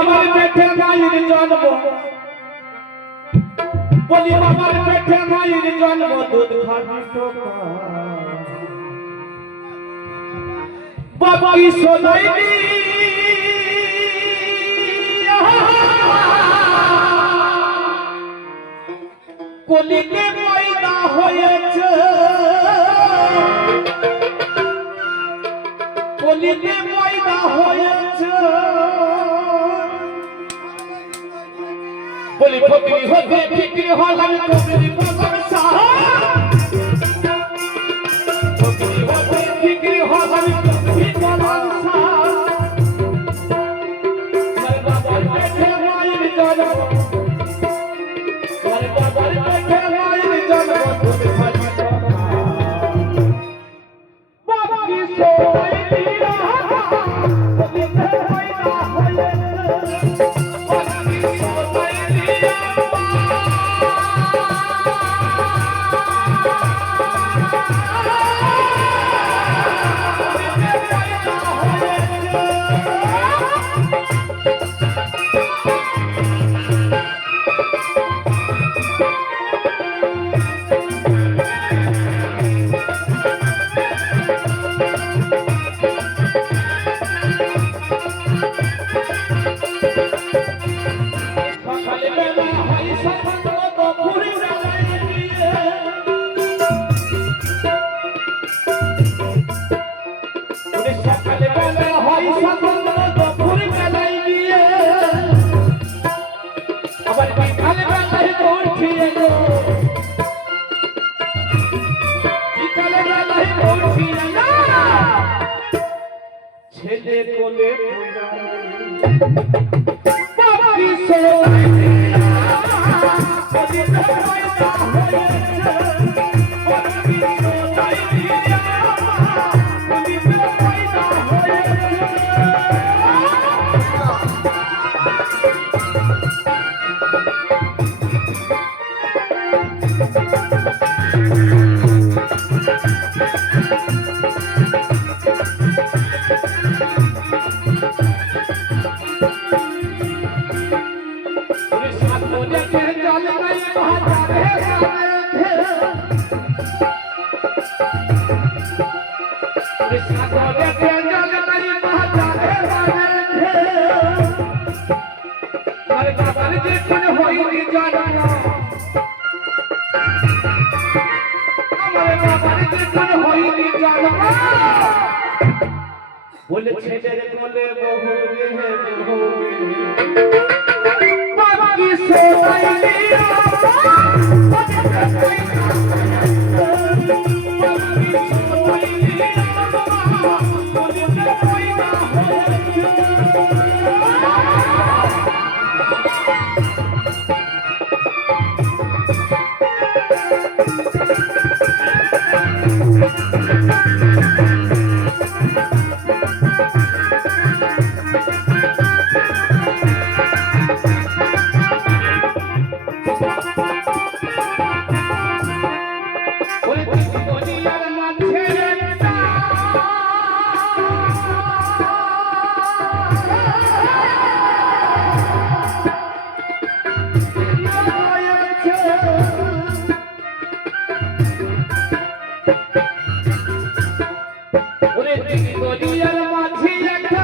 বাবার পেটে মায়ের জন্ম বলি বাবার পেটে মায়ের জন্ম দুধ খাবি টোকা বাবা কি শোনাইনি কলিতে পয়দা হয়েছে কলিতে পয়দা হয়েছে বলি ফকিরি হতে ফিকিরি হলাম কবির বাবার সাহায্য ফকিরি হতে ফিকিরি হলাম কবির বাবার সাহায্য বাবার পেটে মায়ের জন্ম বাবার পেটে মায়ের জন্ম দুধ খাবি টোকা বাবা কি সোনাইনি কলিতে পয়দা হয়েছে বাবা কি সোনাইনি ছেলে কোলে বাবা কি সোনাইনি কলিতে পয়দা হয়েছে বাবা কি সোনাইনি কলিতে পয়দা হয়েছে बोले छेड़े बोले बहु रे बहु बाबा की सोनाइनी দুনিয়ার মাঝে একটা